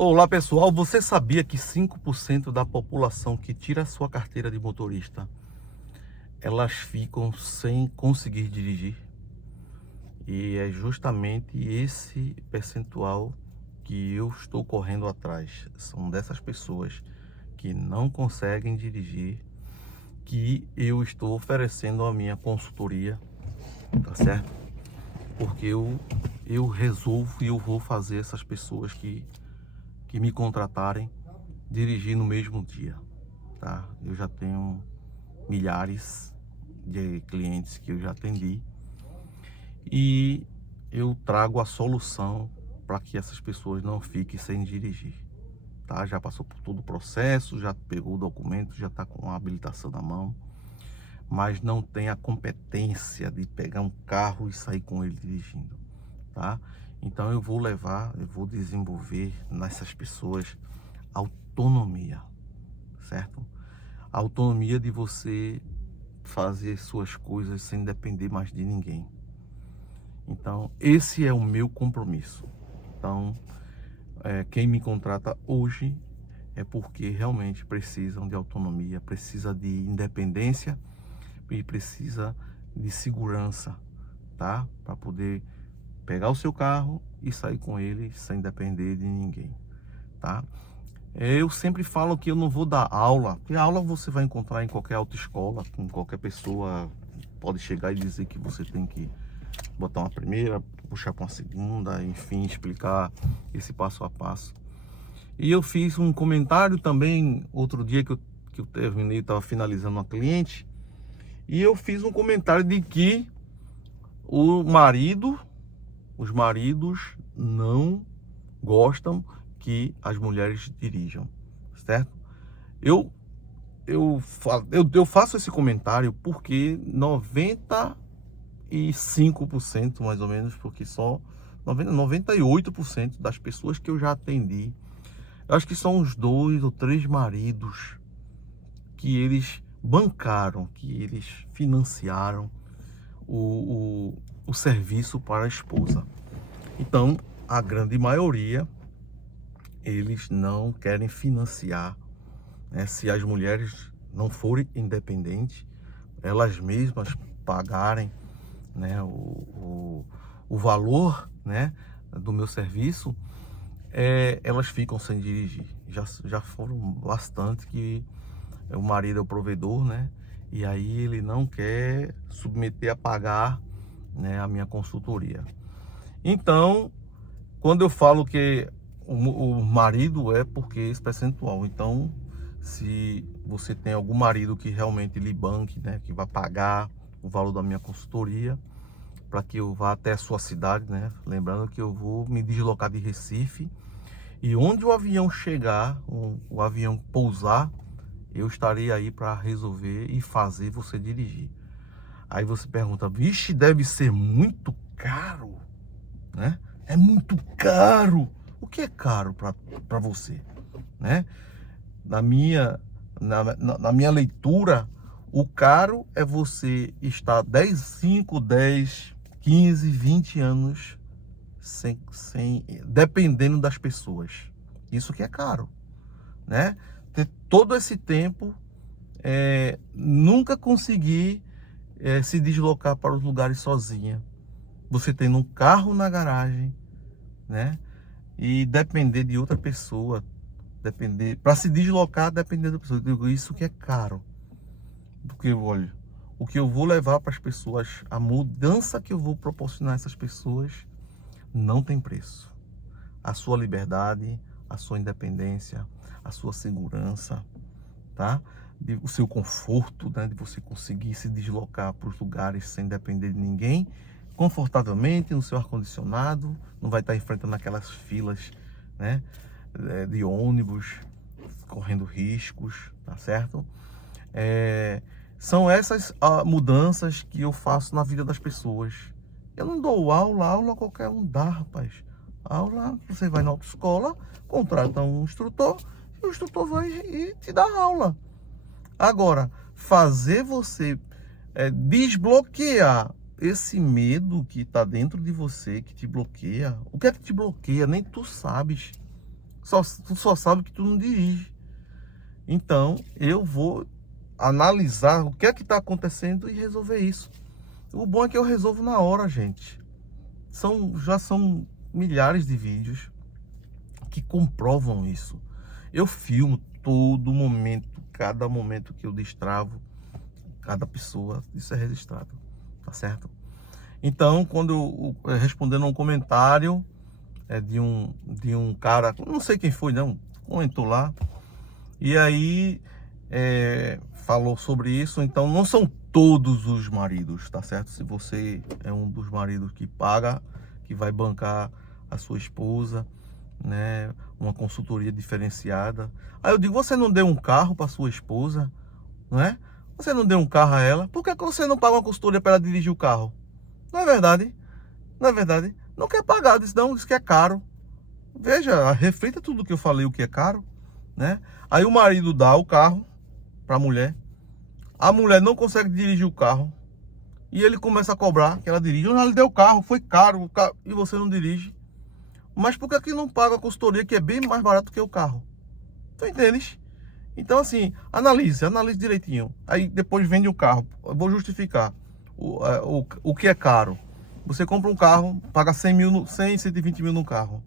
Olá pessoal, você sabia que 5% da população que tira a sua carteira de motorista, elas ficam sem conseguir dirigir? E é justamente esse percentual que eu estou correndo atrás. São dessas pessoas que não conseguem dirigir, que eu estou oferecendo a minha consultoria, tá certo? Porque eu resolvo e eu vou fazer essas pessoas que me contratarem dirigir no mesmo dia, tá? Eu já tenho milhares de clientes que eu já atendi e eu trago a solução para que essas pessoas não fiquem sem dirigir, tá? Já passou por todo o processo, já pegou o documento, já está com a habilitação na mão, mas não tem a competência de pegar um carro e sair com ele dirigindo, tá? Então eu vou desenvolver nessas pessoas autonomia, certo? A autonomia de você fazer suas coisas sem depender mais de ninguém. Então, esse é o meu compromisso. Então, quem me contrata hoje é porque realmente precisam de autonomia, precisa de independência e precisa de segurança, tá? Para poder pegar o seu carro e sair com ele sem depender de ninguém, tá? Eu sempre falo que eu não vou dar aula, porque aula você vai encontrar em qualquer autoescola, com qualquer pessoa pode chegar e dizer que você tem que botar uma primeira, puxar para uma segunda, enfim, explicar esse passo a passo. E eu fiz um comentário também outro dia que eu terminei, estava finalizando uma cliente, e eu fiz um comentário de que os maridos não gostam que as mulheres dirijam, certo? Eu faço esse comentário porque 95% mais ou menos, porque só 98% das pessoas que eu já atendi, eu acho que são uns 2 ou 3 maridos que eles bancaram, que eles financiaram o serviço para a esposa. Então, a grande maioria, eles não querem financiar, né? Se as mulheres não forem independentes, elas mesmas pagarem, né, o valor, né, do meu serviço, elas ficam sem dirigir. Já foram bastante que o marido é o provedor, né, e aí ele não quer submeter a pagar, né, a minha consultoria. Então, quando eu falo que o marido é porque esse percentual. Então, se você tem algum marido que realmente lhe banque, né, que vai pagar o valor da minha consultoria para que eu vá até a sua cidade, né? Lembrando que eu vou me deslocar de Recife e onde o avião chegar, o avião pousar, eu estarei aí para resolver e fazer você dirigir. Aí você pergunta, vixe, deve ser muito caro, né? É muito caro. O que é caro para você, né? Na minha leitura, o caro é você estar 10, 15, 20 anos dependendo das pessoas. Isso que é caro, né? Ter todo esse tempo, nunca conseguir se deslocar para os lugares sozinha. Você tendo um carro na garagem, né? E depender de outra pessoa, depender para se deslocar, depender da pessoa. Eu digo, isso que é caro. Porque, olha, o que eu vou levar para as pessoas, a mudança que eu vou proporcionar a essas pessoas, não tem preço. A sua liberdade, a sua independência, a sua segurança, tá? O seu conforto, né? De você conseguir se deslocar para os lugares sem depender de ninguém, confortavelmente, no seu ar-condicionado, não vai estar enfrentando aquelas filas, né, de ônibus, correndo riscos, tá certo? São essas mudanças que eu faço na vida das pessoas. Eu não dou aula qualquer um dá, rapaz. Aula, você vai na autoescola, contrata um instrutor, e o instrutor vai e te dá aula. Agora, fazer você desbloquear esse medo que está dentro de você, que te bloqueia. O que é que te bloqueia? Nem tu sabes. Tu só sabe que tu não dirige. Então, eu vou analisar o que é que está acontecendo e resolver isso. O bom é que eu resolvo na hora, gente. Já são milhares de vídeos que comprovam isso. Eu filmo todo momento, cada momento que eu destravo, cada pessoa, isso é registrado, tá certo? Então, quando eu respondendo a um comentário de um cara, não sei quem foi, não, comentou lá, e aí falou sobre isso. Então, não são todos os maridos, tá certo? Se você é um dos maridos que paga, que vai bancar a sua esposa, né, uma consultoria diferenciada. Aí eu digo, você não deu um carro para sua esposa, não é? Você não deu um carro a ela, por que você não paga uma consultoria para ela dirigir o carro? Não é verdade? Não é verdade? Não quer pagar, diz que é caro. Veja, reflita tudo que eu falei, o que é caro, né? Aí o marido dá o carro para a mulher não consegue dirigir o carro, e ele começa a cobrar que ela dirija. Ela lhe deu o carro, foi caro, e você não dirige. Mas por que não paga a consultoria, que é bem mais barato que o carro? Tu entendes? Então, assim, analise direitinho. Aí depois vende o carro. Eu vou justificar o que é caro. Você compra um carro, paga 120 mil no carro.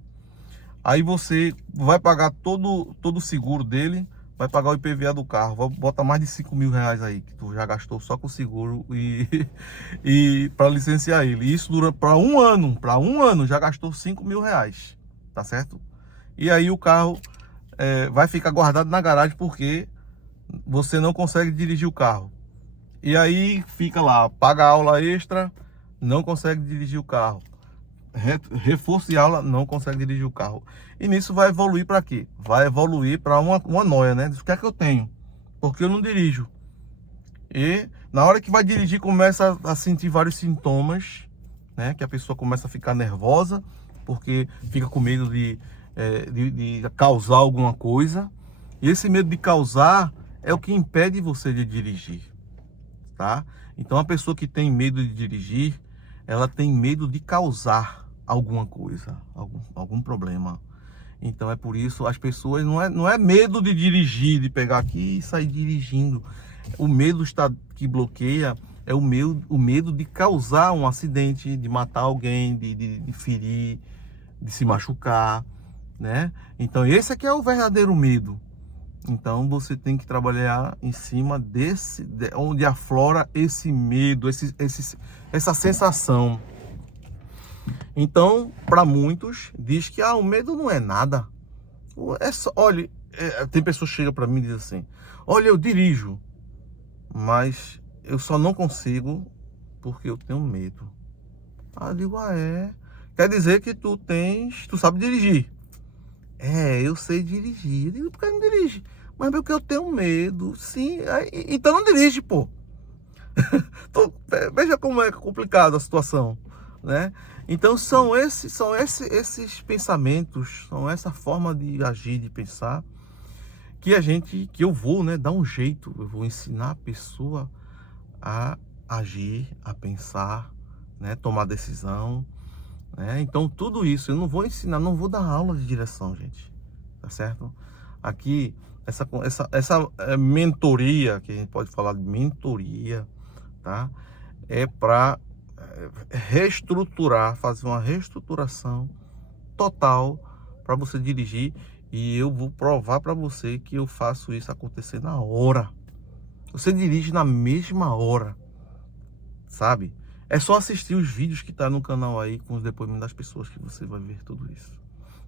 Aí você vai pagar todo o seguro dele, vai pagar o IPVA do carro, bota mais de 5 mil reais aí, que tu já gastou só com o seguro e para licenciar ele. Isso dura para um ano já gastou 5 mil reais, tá certo? E aí o carro vai ficar guardado na garagem porque você não consegue dirigir o carro. E aí fica lá, paga aula extra, não consegue dirigir o carro. Reforço de aula, não consegue dirigir o carro. E nisso vai evoluir para quê? Vai evoluir para uma noia, né? O que é que eu tenho? Porque eu não dirijo. E na hora que vai dirigir, começa a sentir vários sintomas, né? Que a pessoa começa a ficar nervosa, porque fica com medo de causar alguma coisa. E esse medo de causar é o que impede você de dirigir, tá? Então a pessoa que tem medo de dirigir, ela tem medo de causar alguma coisa, algum problema. Então é por isso as pessoas não é medo de dirigir, de pegar aqui e sair dirigindo. O medo que bloqueia é o medo de causar um acidente, de matar alguém, de ferir, de se machucar, né? Então esse aqui é o verdadeiro medo. Então você tem que trabalhar em cima onde aflora esse medo, essa sensação. Então, para muitos, diz que o medo não é nada. Olha, tem pessoas que chegam para mim e dizem assim: olha, eu dirijo, mas eu só não consigo porque eu tenho medo. Eu digo, quer dizer que tu sabe dirigir? Eu sei dirigir. Eu digo, por que não dirige? Mas porque eu tenho medo. Sim, então não dirige, pô. Então, veja como é complicado a situação, né? Então são esses pensamentos, são essa forma de agir, de pensar, que eu vou, né, dar um jeito. Eu vou ensinar a pessoa a agir, a pensar, né, tomar decisão, né? Então tudo isso eu não vou ensinar, não vou dar aula de direção, gente, tá certo? Aqui essa mentoria, que a gente pode falar de mentoria, tá? É para reestruturar, fazer uma reestruturação total para você dirigir, e eu vou provar para você que eu faço isso acontecer na hora. Você dirige na mesma hora, sabe? É só assistir os vídeos que tá no canal aí com os depoimentos das pessoas que você vai ver tudo isso,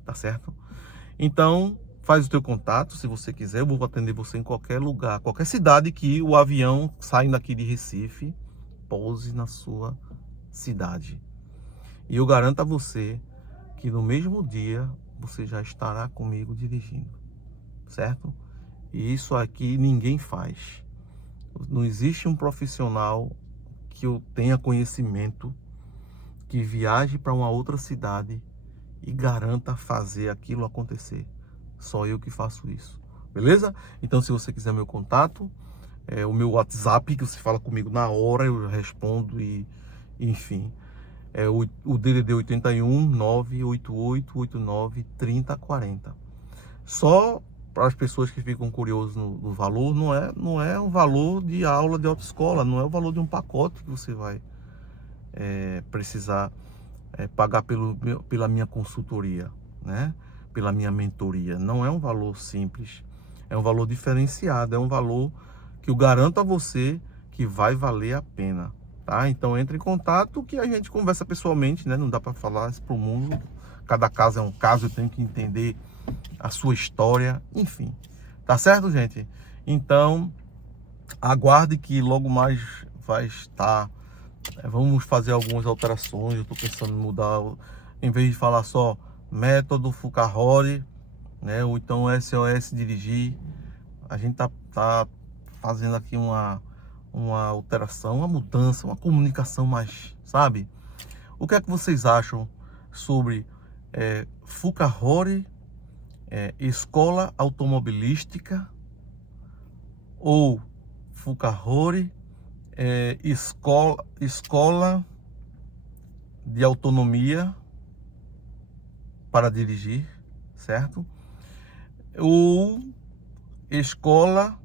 tá certo? Então, faz o teu contato, se você quiser, eu vou atender você em qualquer lugar, qualquer cidade que o avião saindo aqui de Recife pouse na sua cidade. E eu garanto a você que no mesmo dia você já estará comigo dirigindo, certo? E isso aqui ninguém faz. Não existe um profissional que eu tenha conhecimento que viaje para uma outra cidade e garanta fazer aquilo acontecer. Só eu que faço isso, beleza? Então, se você quiser meu contato, o meu WhatsApp, que você fala comigo na hora, eu respondo e enfim, é o DDD 81 988 89 30 40. Só para as pessoas que ficam curiosas no valor, não é um valor de aula de autoescola, não é o valor de um pacote que você vai precisar pagar pela minha consultoria, né? Pela minha mentoria. Não é um valor simples, é um valor diferenciado, é um valor que eu garanto a você que vai valer a pena, tá? Então entre em contato que a gente conversa pessoalmente, né? Não dá para falar isso pro mundo. Cada caso é um caso, eu tenho que entender a sua história, enfim. Tá certo, gente? Então, aguarde que logo mais vai estar. Vamos fazer algumas alterações. Eu estou pensando em mudar, em vez de falar só método Fucahori, né? Ou então SOS Dirigir, a gente tá fazendo aqui uma alteração, uma mudança, uma comunicação mais, sabe? O que é que vocês acham sobre Fucahori, escola automobilística, ou Fucahori, escola de autonomia para dirigir, certo? Ou escola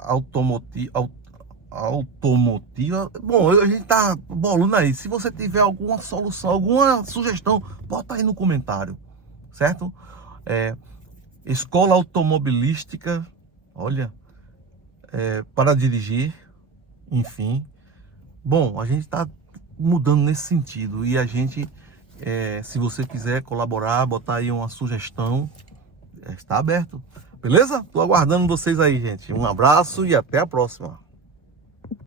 automotiva. Bom, a gente tá bolando aí. Se você tiver alguma solução, alguma sugestão, bota aí no comentário, certo? Escola automobilística, olha, para dirigir, enfim. Bom, a gente está mudando nesse sentido e a gente, se você quiser colaborar, botar aí uma sugestão, está aberto, beleza? Tô aguardando vocês aí, gente. Um abraço e até a próxima.